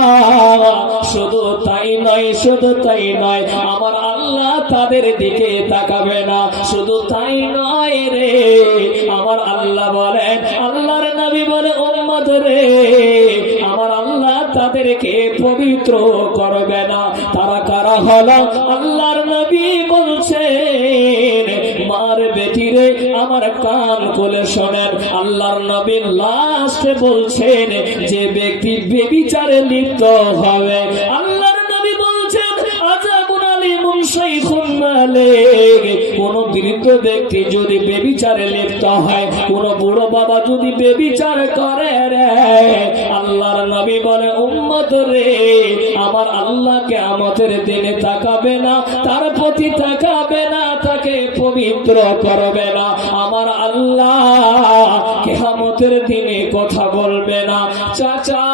শুধু তাই নয়, শুধু তাই নয়, আমার আল্লাহ তাদের দিকে তাকাবে না। শুধু তাই নয় রে, আমার আল্লাহ বলেন, আল্লাহর নবী বলে, উম্মত রে, আমার আল্লাহ তাদেরকে পবিত্র করবে না। তারা কারা হলো? আল্লাহর নবী বলছেন, মার বেটিরে আমার কান খুলে শোনেন। আল্লাহর নবী লাস্টে বলছেন, যে ব্যক্তি ব্যভিচারে লিপ্ত হবে। আল্লাহর নবী বলছেন, আযাবুন আলীমুন শাইখুন মালিক। কোন বৃদ্ধ ব্যক্তি যদি ব্যভিচারে লিপ্ত হয়, কোন বুড়ো বাবা যদি ব্যভিচার করে রে, আল্লাহর নবী বলে, উম্মত রে, আমার আল্লাহ কিয়ামতের দিনে তাকাবে না, তার প্রতি তাকাবে না, তাকে পবিত্র করবে না। আমার আল্লাহ কিয়ামতের দিনে কথা বলবে না। চাচা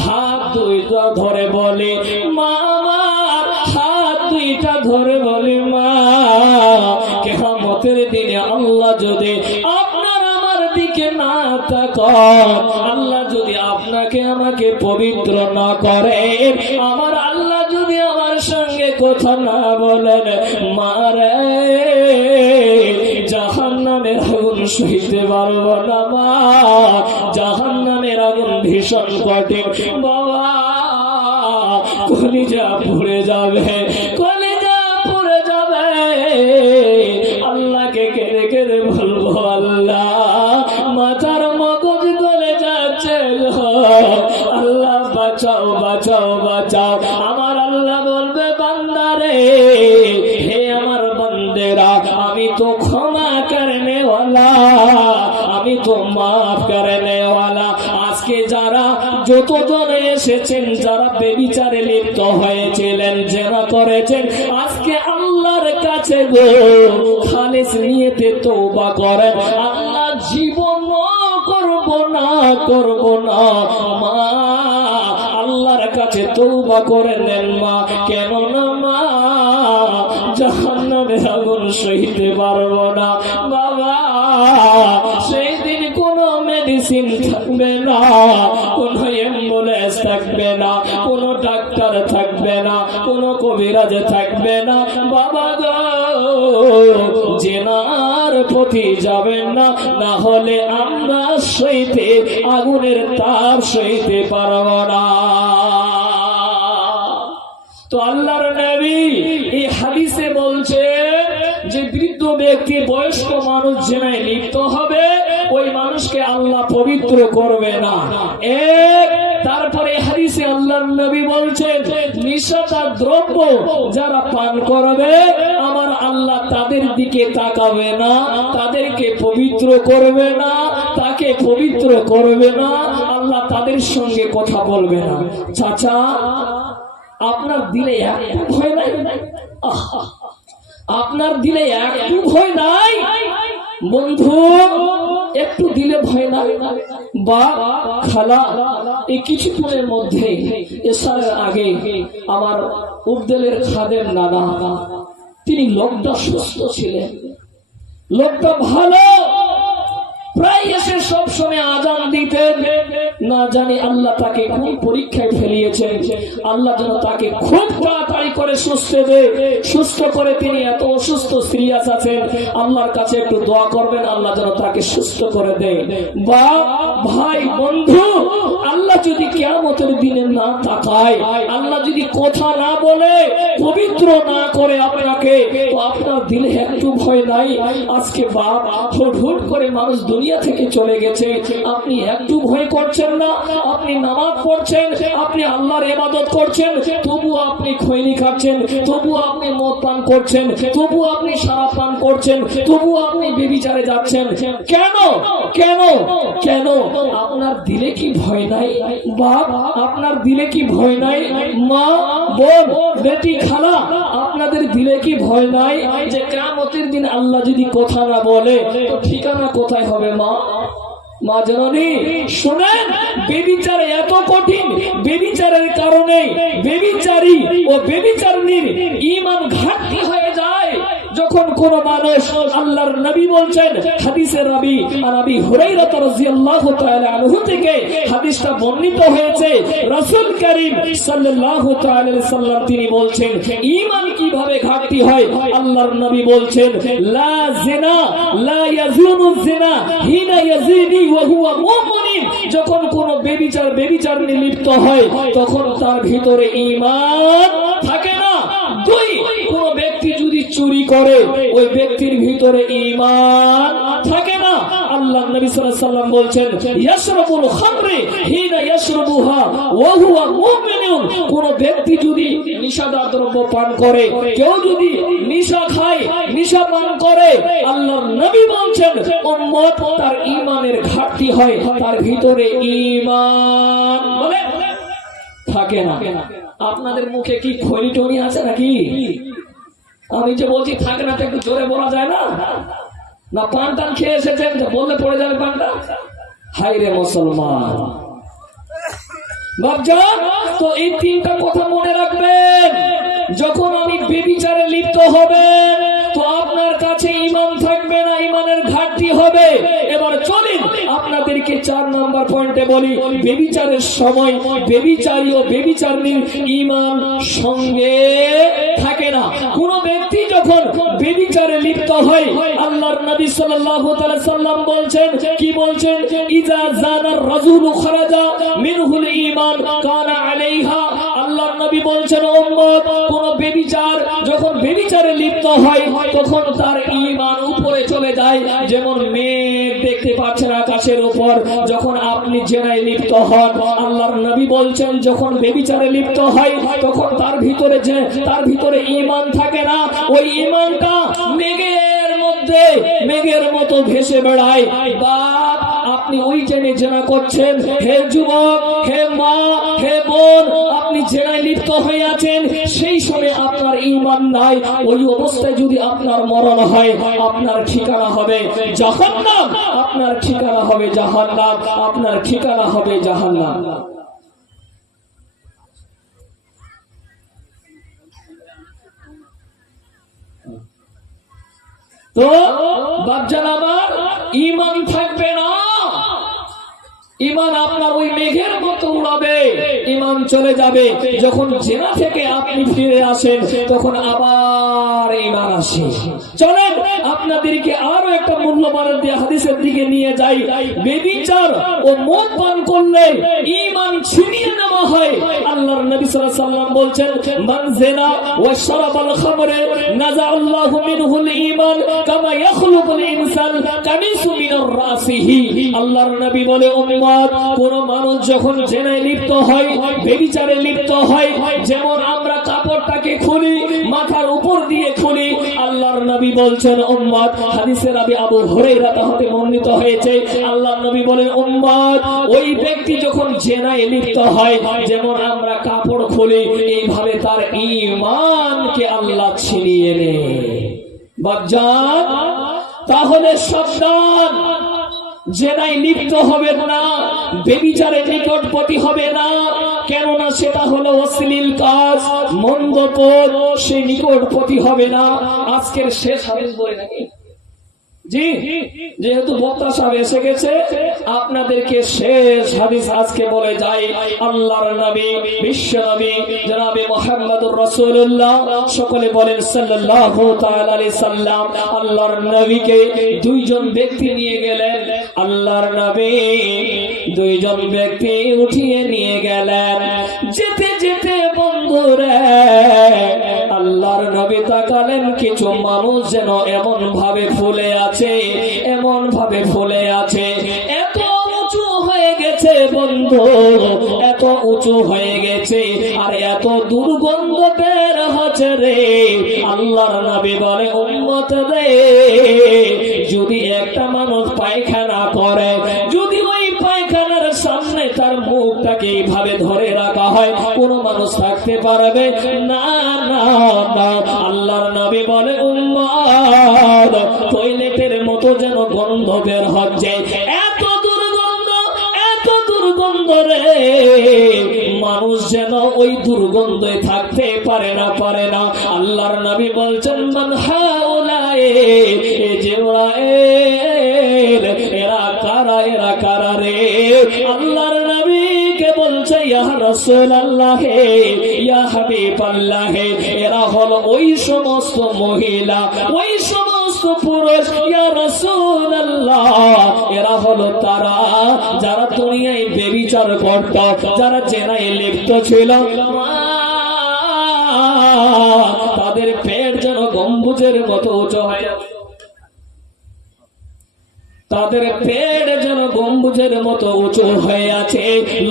হাত 2টা ধরে বলে, মা, আমার হাত 2টা ধরে বলে, মা, কিয়ামতের দিনে আল্লাহ যদি আপনার আমার দিকে না তাকান, আল্লাহ যদি আপনাকে আমাকে পবিত্র না করে, আমার আল্লাহ যদি আমার সঙ্গে কথা না বলেন, মারে, জাহান্নামের আগুন সইতে পারবো না মা, জাহান্নামের আগুন ভীষণ কঠিন বাবা, কলিজা পুড়ে যাবে, কলিজা পুড়ে যাবে। আল্লাহকে কেঁদে কেঁদে বলবো, আল্লাহ মাথার মগজ গলে যাচ্ছে, আল্লাহ বাঁচাও, বাঁচাও, বাঁচাও। আমার আল্লাহ বলবে, বান্দারে, হে আমার বান্দেরা, আমি তো ক্ষমা করনে ওয়ালা, আমি তো মাফ করনে ওয়ালা। আজকে যারা যতজন এসেছেন, যারা বেবিচারে লিপ্ত হয়েছিলেন, জেনা করেছেন, আজকে আল্লাহর কাছে গো খালিস নিয়তে তওবা করেন। আল্লাহ জীবন করব না, করব না মা, আল্লাহর কাছে তওবা করে নেন মা। কেন না মা, জাহান্নামের আগুন সইতে পারবো না বাবা। সেই দিন কোনো মেডিসিন থাকবে না, কোনো অ্যাম্বুলেন্স থাকবে না, কোনো ডাক্তার থাকবে না, কোনো কবিরাজ থাকবে না বাবা গো। জেনার প্রতি যাবেন না, না হলে আমরা সইতে, আগুনের তাপ সইতে পারবো না। তো আল্লাহর নবী এই হাদিসে বলছে যে বৃদ্ধ ব্যক্তি, বয়স্ক মানুষ জেনায় লিপ্ত হবে, ওই মানুষকে আল্লাহ পবিত্র করবে না। তারপরে হাদিসে আল্লাহর নবী বলছেন, নিশাদার দ্রব্য যারা পান করবে, আমার আল্লাহ তাদের দিকে তাকাবে না, তাদেরকে পবিত্র করবে না, তাকে পবিত্র করবে না, আল্লাহ তাদের সঙ্গে কথা বলবে না। চাচা, আপনার দিলে একটু ভয় নাই? আপনার দিলে একটু ভয় নাই বন্ধু? একটু দিলে ভয় নাই? বা খালা, এই কিছুক্ষণের মধ্যে এসারের আগে আমার উদ্দেলের খাদের নানা, তিনি লোকটা সুস্থ ছিলেন, লোকটা ভালো, প্রায় এসে সব সময় আজান দিতেন। না জানি আল্লাহ তাকে কোন পরীক্ষায় ফেলিয়েছেন, আল্লাহ যেন তাকে খুব তাড়াতাড়ি করে সুস্থ করে। তিনি এত অসুস্থ, সিরিয়াস আছেন, আল্লাহর কাছে একটু দোয়া করবেন, আল্লাহ যেন তাকে সুস্থ করে দেয়। বা ভাই বন্ধু, আল্লাহ যদি কিয়ামতের দিনে না তাকায়, আল্লাহ যদি কথা না বলে, পবিত্র না করে আপনাকে, তো আপনার দিলে একটু ভয় নাই? আজকে বাপ হুট করে মানুষ দুনিয়া থেকে চলে গেছে, আপনি একটু ভয় করছেন না? আপনি নামাজ পড়ছেন, আপনি আল্লাহর ইবাদত করছেন, তবু আপনি খৈনি খাচ্ছেন, তবু আপনি মদ পান করছেন, তবু আপনি শরাব পান করছেন, তবু আপনি ব্যভিচারে যাচ্ছেন। কেন কেন কেন? আপনার দিলে কি ভয় নাই বাপ? আপনার দিলে কি ভয় নাই? মা, বোন, বেটি, খালা, আপনাদের দিলে কি ভয় নাই যে কিয়ামতের দিন আল্লাহ যদি কথা না বলে, তো ঠিকানা কোথায় হবে? মা জননী শুনেন, বেবিচার এত কঠিন, বেবিচারের কারণে বেবিচারী ও বেবিচারনীর ঈমান ঘাটতি হয়ে যায়। যখন কোন মানুষ, আল্লাহর নবী বলছেন, হাদিসের রাবী আবি হুরায়রা রাদিয়াল্লাহু তাআলা আনহু থেকে হাদিসটা বর্ণিত হয়েছে, রাসূল করিম সাল্লাল্লাহু তাআলা আলাইহি সাল্লাম তিনি বলছেন, ঈমান কিভাবে ঘাটতি হয়? আল্লাহর নবী বলছেন, লা জিনা লা ইয়াজুনু জিনা হিনা ইয়াজিনি ওয়া হুয়া মুমিন। যখন কোন বেবিচারী লিপ্ত হয়, তখন তার ভিতরে ঈমান থাকে না। দুই, কোন ব্যক্তি যদি চুরি করে, ওই ব্যক্তির ভিতরে ঈমান থাকে না। আল্লাহ নবী সাল্লাল্লাহু আলাইহি ওয়াসাল্লাম বলছেন, ইয়াশরাবুল খামরি হিনা ইয়াশরাবুহা ওয়া হুয়া মুমিনুন। কোন ব্যক্তি যদি নিশাদার দ্রব্য পান করে, কেউ যদি নিশা খায়, নিশা পান করে, আল্লাহর নবী বলছেন উম্মত তার ঈমানের ঘাটতি হয়, তার ভিতরে ঈমান বলে থাকে না। আপনাদের মুখে কি খড়ি টড়ি আছে নাকি? আমি যে বলছি থাকে না, একটু জোরে বলা যায় না? না পান টান খেয়ে এসেছেন, বললে পড়ে যাবে পানটা? হাই রে মুসলমান বাপজান, তো এই তিনটা কথা মনে রাখবেন। যখন আমি বেবিচারে লিপ্ত হবেন, তো আপনার কাছে ঈমান থাকবে না, ঈমানের ঘাটতি হবে। এবার চলেন আপনাদেরকে 4 নাম্বার পয়েন্টে বলি, বেবিচারের সময় বেবিচারী ও বেবিচারনীর ঈমান সঙ্গে থাকে না। কোন ব্যক্তি যখন বেবিচারে লিপ্ত হয়, আল্লাহর নবী সাল্লাল্লাহু তাআলা সাল্লাম বলছেন, কি বলছেন? ইজা জানার রাজুলু খারাজা মিনহুল ঈমান কানা আলাইহা। আল্লাহর নবী বলছেন, উম্মত কোন বেবিচার যখন বেবিচারে লিপ্ত হয়, তখন তার ঈমান উপরে চলে যায়। যেমন মেঘ দেখতে পাচ্ছেন আকাশের উপর, যখন আপনি জেনায় লিপ্ত হন, আল্লাহর নবী বলছেন যখন বেবিচারে লিপ্ত হয়, তখন তার ভিতরে ঈমান থাকে না। ওই ঈমানটা মেঘের মতো ভেসে বেড়ায়। বাপ, আপনি ওই জেনা করছেন, হে যুবক, হে মা, হে বোন, আপনি জেনায় লিপ্ত হয়ে আছেন, সেই সময় আপনার ঈমান নাই। ওই অবস্থায় যদি আপনার মরণ হয়, আপনার ঠিকানা হবে জাহান্নাম, আপনার ঠিকানা হবে জাহান্নাম, আপনার ঠিকানা হবে জাহান্নাম। তো বাপজান আমার, ঈমান থাকবে না, ঈমান আপনার ওই মেঘের মতো উড়াবে, ঈমান চলে যাবে। যখন জেনা থেকে আপনি ফিরে আসেন, তখন আবার ঈমান আসে। চলেন আপনাদেরকে আরো একটা মূল্যবান হাদিসের দিকে নিয়ে যাই। বেবিচার ও মদ পান করলে ঈমান ছিনিয়ে নেওয়া হয়। আল্লাহর নবী সাল্লাল্লাহু আলাইহি ওয়াসাল্লাম বলছেন, মান জিনা ওয়া শারাবাল খামরে নাযা আল্লাহু মিনহুল ঈমান কামা ইয়াখলুকুল ইনসান কামিসু মিনার রাসিহি। আল্লাহর নবী বলে, কোন মানুষ যখন জেনায় লিপ্ত হয়, বেবিচারে লিপ্ত হয়, যেমন আমরা কাপড়টাকে খুলি, মাথার উপর দিয়ে খুলি, আল্লাহর নবী বলছেন উম্মত, হাদিসের রাবী আবু হুরায়রা হতে বর্ণিত হয়েছে, আল্লাহর নবী বলেন উম্মত, ওই ব্যক্তি যখন জেনায় লিপ্ত হয়, যেমন আমরা কাপড় খুলে এইভাবে তার ঈমানকে আল্লাহ ছিনিয়ে নেয়। বাজান, তাহলে সাবধান, জেনায় লিপ্ত হবেন না, বেবিচারের নিকটবর্তী হবে না, কেননা সেটা হলো অশ্লীল কাজ, মন্দ পথ, সে নিকটবর্তী হবে না। আজকের শেষ হাদিস বলে নাকি জি, যেহেতু বক্তা সাহেব এসে গেছে, আপনাদেরকে শেষ হাদিস আজকে বলে যাই। আল্লাহর নবী, বিশ্ব নবী জনাবে মুহাম্মদুর রাসূলুল্লাহ, সকলে বলেন সাল্লাল্লাহু তাআলা আলাইহি সাল্লাম। আল্লাহর নবীকে দুইজন ব্যক্তি নিয়ে গেলেন। আল্লাহর নবী দুইজন ব্যক্তি উঠিয়ে নিয়ে গেলেন। যেতে যেতে বন্ধুরা আল্লাহর নবী তাকালেন, কিছু মানুষ যেন এমন ভাবে ফুলে আছে, এমন ভাবে ফুলে আছে, এত উঁচু হয়ে গেছে বন্ধু, এত উঁচু হয়ে গেছে, আর এত দুর্গন্ধ বের হচ্ছে রে। আল্লাহর নবী বলে, উম্মত রে, যদি একটা মানুষ পায়খানা করে, যদি ওই পায়খানার সামনে তার মুখটাকে এইভাবে ধরে রাখা হয়, কোন মানুষ থাকতে পারবে না? না না। আল্লাহর নবী বলে, উম্মত, টয়লেটের মতো যেন গন্ধ বের হচ্ছে, এত দুর্গন্ধ, এত দুর্গন্ধ রে, মানুষ যেন ওই দুর্গন্ধে থাকতে পারে না, পারে না। আল্লাহর নবী বলছেন, মান হাউলায়ে জিবরাইল, এরা কারা, এরা কারা রে? আল্লাহর নবীকে বলছে, ইয়া রাসূলুল্লাহ, ইয়া হাবিবাল্লাহ, এরা হলো ওই সমস্ত মহিলা, ওই সমস্ত পুরুষ, ইয়া রাসূলুল্লাহ, এরা হলো তারা যারা দুনিয়ায় ব্যভিচার করত, যারা জেনায় লিপ্ত ছিল, তাদের পেট যেন গম্বুজের মতো উঁচু হয়ে আছে, তাদের পেট যেন গম্বুজের মতো উঁচু হয়ে আছে।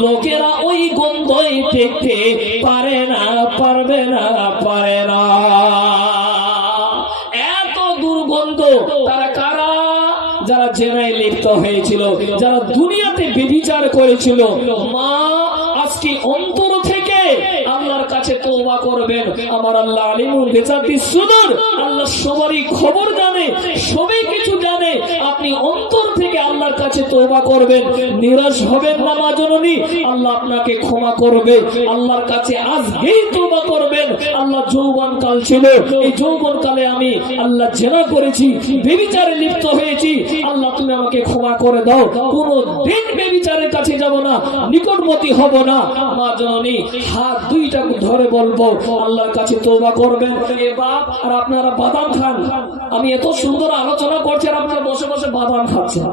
লোকেরা ওই গন্ধই দেখতে পারে না, পারবে না, পারে না, এত দুর্গন্ধ। তারা কারা? যারা জেনায় লিপ্ত হয়েছিল, যারা দুনিয়াতে ব্যভিচার করেছিল। মা আজকে অন্তর থেকে আল্লাহর কাছে তওবা করবেন। আমার আল্লাহ আলিমুল বিজাতি সুদূর, আল্লাহ সবারই খবর জানে, সবই কিছু জানে। আপনি অন্তর থেকে আল্লাহর কাছে তওবা করবেন, নিরাশ হবেন না মা জননী, আল্লাহ আপনাকে ক্ষমা করবে। আল্লাহর কাছে আজকেই তওবা করবেন। আল্লাহ যৌবন কাল ছিল, এই যৌবন কালে আমি আল্লাহ জেনা করেছি, ব্যভিচারে লিপ্ত হয়েছি, আল্লাহ তুমি আমাকে ক্ষমা করে দাও, কোনো দিন ব্যভিচারের কাছে যাব না, নিকটবর্তী হব না। মা জননী হাত দুইটা ধরে বলবো, আল্লাহর কাছে তওবা করবেন। এ বাপ, আর আপনারা বাদাম খান, আমি এত সুন্দর আলোচনা করছি আর আপনারা বসে বসে বাদাম খাচ্ছেন।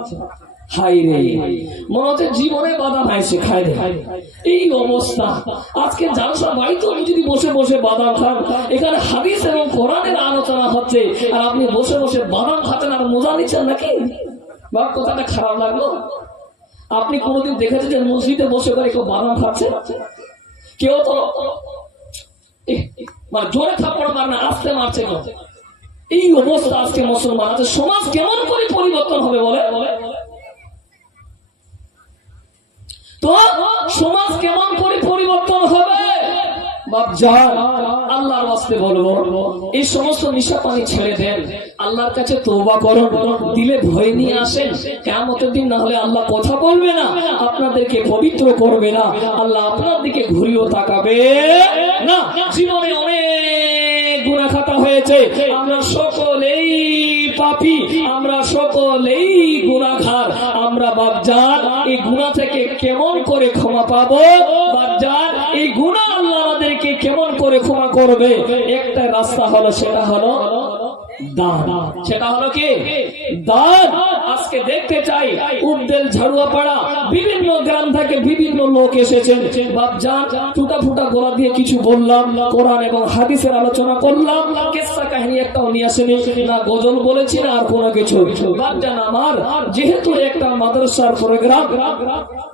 হাই রে, মনে হচ্ছে জীবনে বাদাম খাইছে, খায় রে। এই অবস্থা আজকে জালসা বাড়িতে যদি বসে বসে বাদাম খান, এখানে হাদিস এবং কোরআনের আলোচনা হচ্ছে, আর আপনি বসে বসে বাদাম খাচ্ছেন আর মজা নিচ্ছেন নাকি? বাপ, কথাটা খারাপ লাগলো? আপনি কোনোদিন দেখেছেন যে মসজিদে বসে করে কেউ বাদাম খাচ্ছে? কেউ তো মানে জোরে থাপ্পড় মার না, আস্তে মারছে কেউ। এই অবস্থা আজকে মুসলমান আছে। সমাজ কেমন করে পরিবর্তন হবে বলে? তো সমাজ কেমন করে পরিবর্তন হবে? আল্লাহর ওয়াস্তে বলবো, এই সমস্ত নিশা পানি ছেড়ে দেন, আল্লাহর কাছে তওবা করুন, দিলে ভয় নিয়ে আসেন। কিয়ামতের দিন না হলে আল্লাহ কথা বলবে না, আপনাদেরকে পবিত্র করবে না, আল্লাহ আপনার দিকে ঘুরিয়েও তাকাবে না। জীবনে অনেক গুনাহ খাতা হয়েছে, আমরা সকলেই পাপী, আমরা সকলেই গুনাহগার। আমরা বাপজান এই গুনাহ থেকে কেমন করে ক্ষমা পাবো? বাপজান এই গুনাহ আল্লাহ আমাদেরকে কেমন করে ক্ষমা করবে? একটা রাস্তা হলো, সেটা হলো দান। সেটা হলো কি? দান। আজকে দেখতে চাই উদ্দেল ঝাড়ুয়াপাড়া বিভিন্ন গ্রাম থেকে বিভিন্ন লোক এসেছেন। বাপজান টুটা ফুটা গলা দিয়ে কিছু বললাম, কোরআন এবং হাদিসের আলোচনা করলাম, কিসসা কাহিনী একটাও নিয়ে আসেনি, না গজল বলেছি না আর কোনো কিছু। বাপজান আমার যেহেতু একটা মাদ্রাসার প্রোগ্রাম,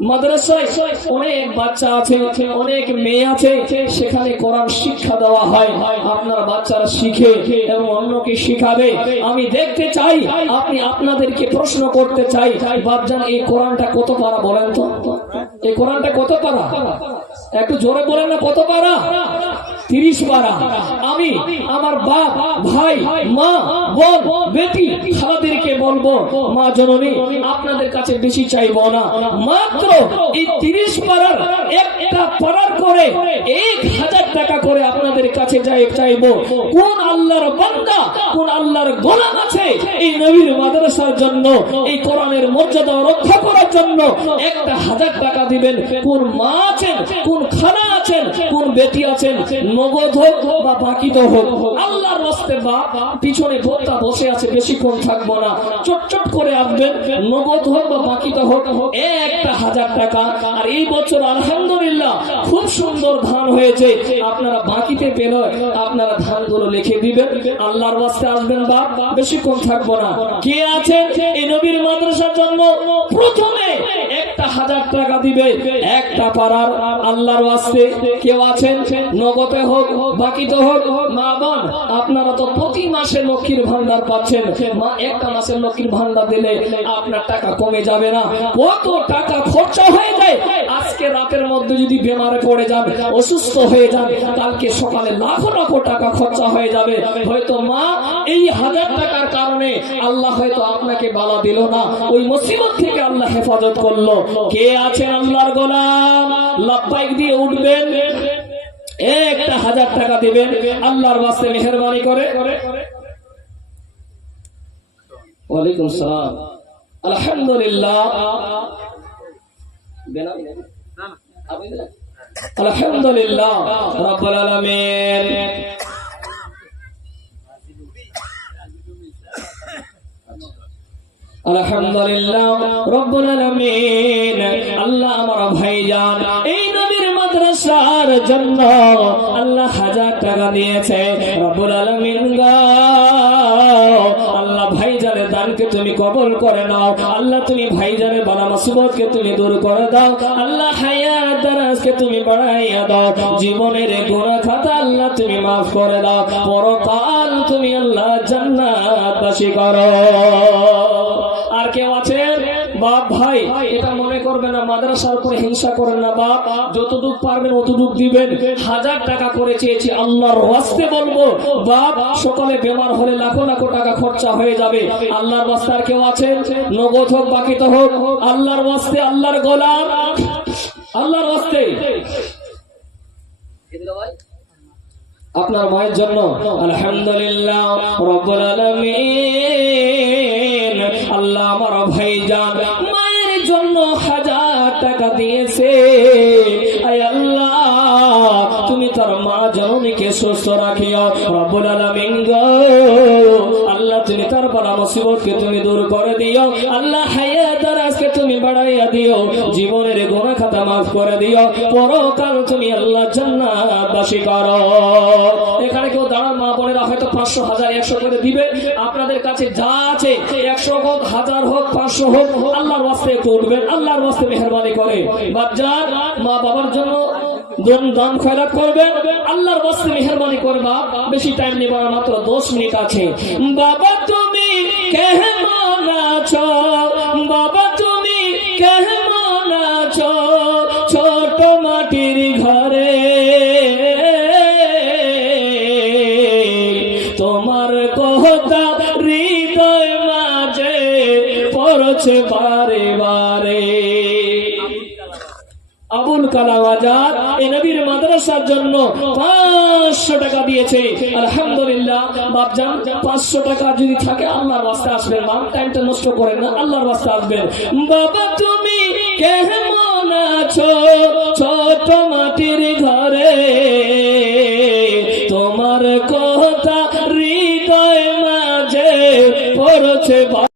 মাদ্রাসায় অনেক বাচ্চা আছে, অনেক মেয়ে আছে, সেখানে কোরআন শিক্ষা দেওয়া হয়। আপনার বাচ্চারা শিখে এবং অন্যকে শিখাবে। আমি দেখতে চাই, আপনি আপনাদেরকে প্রশ্ন করতে চাই, বাপজান এই কোরআনটা কত পারা বলেন তো? এই কোরআনটা কত পারা? একটু জোরে বলেন না, কত পারা? 30 পারা। আমি আমার বাপ, ভাই, মা, বোন, বেটি, খালাদেরকে বলবো, মা জননী আপনাদের কাছে বেশি চাইবো না, মাত্র এই 30 পারার একটা পারার করে 1000 টাকা করে আপনাদের কাছে চাইবো। কোন আল্লাহর বান্দা, কোন আল্লাহর গোলাম আছে এই নবীর মাদ্রাসার জন্য, এই কোরআনের মর্যাদা রক্ষা করার জন্য 1000 টাকা দিবেন? কোন মা আছেন, কোন খালা আছেন, কোন বেটি আছেন? নগদ হোক বা বাকিতে হোক, আল্লাহর রাস্তে বা পিছনে ভোক্তা বসে আছে, বেশিক্ষণ থাকবো না, চটচট করে আসবেন, নগদ হোক বা বাকিতে হোক 1000 টাকা। আর এই বছর আলহামদুলিল্লাহ খুব সুন্দর ধান হয়েছে, আপনারা বাকিতে পেল আপনারা ধানগুলো লিখে দিবেন, আল্লাহর রাস্তে আসবেন বাপ, বেশিক্ষণ থাকবো না। কে আছেন এই নবীর মাদ্রাসার জন্য প্রথমে 1000 টাকা দিবে একটা পাড়ার আল্লাহর রাস্তে? কেউ আছেন? নগদে হোক বাকিতে হোক। মা বোন আপনারা তো প্রতি মাসে লক্ষ্মীর ভান্ডার পাচ্ছেন, মা একটা মাসের লক্ষ্মীর ভান্ডার দিলে আপনার টাকা কমে যাবে না? কত টাকা খরচা হয়ে যায়। আজকে রাতের মধ্যে যদি বেমারে পড়ে যান, অসুস্থ হয়ে যান, কালকে সকালে লাখো লাখো টাকা খরচা হয়ে যাবে। হয়তো মা এই 1000 টাকার কারণে আল্লাহ হয়তো আপনাকে বালা দিল না, ওই মুসিবত থেকে আল্লাহ হেফাজত করলো। কে আছেন আল্লাহর গোলাম? লাব্বাইক দিয়ে উঠবেন, 1000 টাকা দিবেন আল্লাহর ওয়াস্তে মেহেরবানি করে। ওয়ালাইকুম সালাম। আলহামদুলিল্লাহ, আলহামদুলিল্লাহ রাব্বুল আলামিন। আলহামদুলিল্লাহ রাব্বুল আলামিন। আল্লাহ আমার ভাইজান এই নবীর মাদ্রাসার জন্য আল্লাহ 1000 টাকা দিয়েছে রাব্বুল আলামিন গো। আল্লাহ ভাইজানের দানকে তুমি কবুল করে নাও। আল্লাহ তুমি ভাইজানের বালা মুসিবতকে তুমি দূর করে দাও। আল্লাহ হায়াত দারাজকে তুমি বাড়াইয়া দাও। জীবনের গুনাহ খাতা আল্লাহ তুমি মাফ করে দাও। পরকাল তুমি আল্লাহ জান্নাতবাসী করো। আর কেউ আছেন? বাপ ভাই এটা মনে করবেন না, মাদ্রাসার উপরে হিংসা করেন না বাপ, যতটুক পারবেন অতটুক দিবেন। 1000 টাকা করে চেয়েছি আল্লাহর ওয়াস্তে বলবো বাপ, সকালে বেমার হলে লাখো লাখো টাকা খরচা হয়ে যাবে। আল্লাহর ওয়াস্তে আর কেউ আছেন? নগদ হোক বাকিতে হোক, আল্লাহর ওয়াস্তে, আল্লাহর গোলাম, আল্লাহর ওয়াস্তে আপনার মায়ের জন্য আলহামদুলিল্লাহ রাব্বুল আলামিন। আল্লাহ আমার ভাইজান মায়ের জন্য 1000 টাকা দিয়েছে। আয় আল্লাহ তুমি তার মা জননীকে সুস্থ রাখিও রাব্বুল আলামিন গো। আল্লাহ তুমি তার বালা মুসিবতকে তুমি দূর করে দিও। আল্লাহ হায়াত দারাজকে তুমি বাড়াইয়া দিও। জীবনের গুনাহ খাতা মাফ করে দিও। পরকাল তুমি আল্লাহ জান্নাতবাসী করো। এখানে কেউ দাঁড়ান, মা বোনেরা হয়তো 500, 1000, 100 করে দিবে। আপনাদের কাছে যা আছে 100 হোক, 1000 হোক, 500 হোক, আল্লাহর ওয়াস্তে একটু উঠবেন, আল্লাহর ওয়াস্তে মেহেরবানি করে। বাচ্চার মা বাবার জন্য দান খয়রাত করবেন, আল্লাহর ওয়াস্তে মেহেরবানি করবা। বেশি টাইম নিব না, মাত্র 10 মিনিট আছে। বাবা তুমি কেমন আছো? বাবা তুমি কেমন আছো? ছোট মাটির ঘরে তোমার কথা হৃদয় মাঝে পড়ছে বারে বারে। আবুল কালাম আজাদ এই নবীর মাদ্রাসার জন্য 500 টাকা দিয়েছে। আলহামদুলিল্লাহ বাপজান, 500 টাকা যদি থাকে আল্লাহর রাস্তায় আসবেন। মান টাইমটা নষ্ট করেন না, আল্লাহর রাস্তায় আসবেন। বাবা তুমি কেমন আছো? ছোট মাটির ঘরে তোমার কথা হৃদয় মাঝে পড়ছে।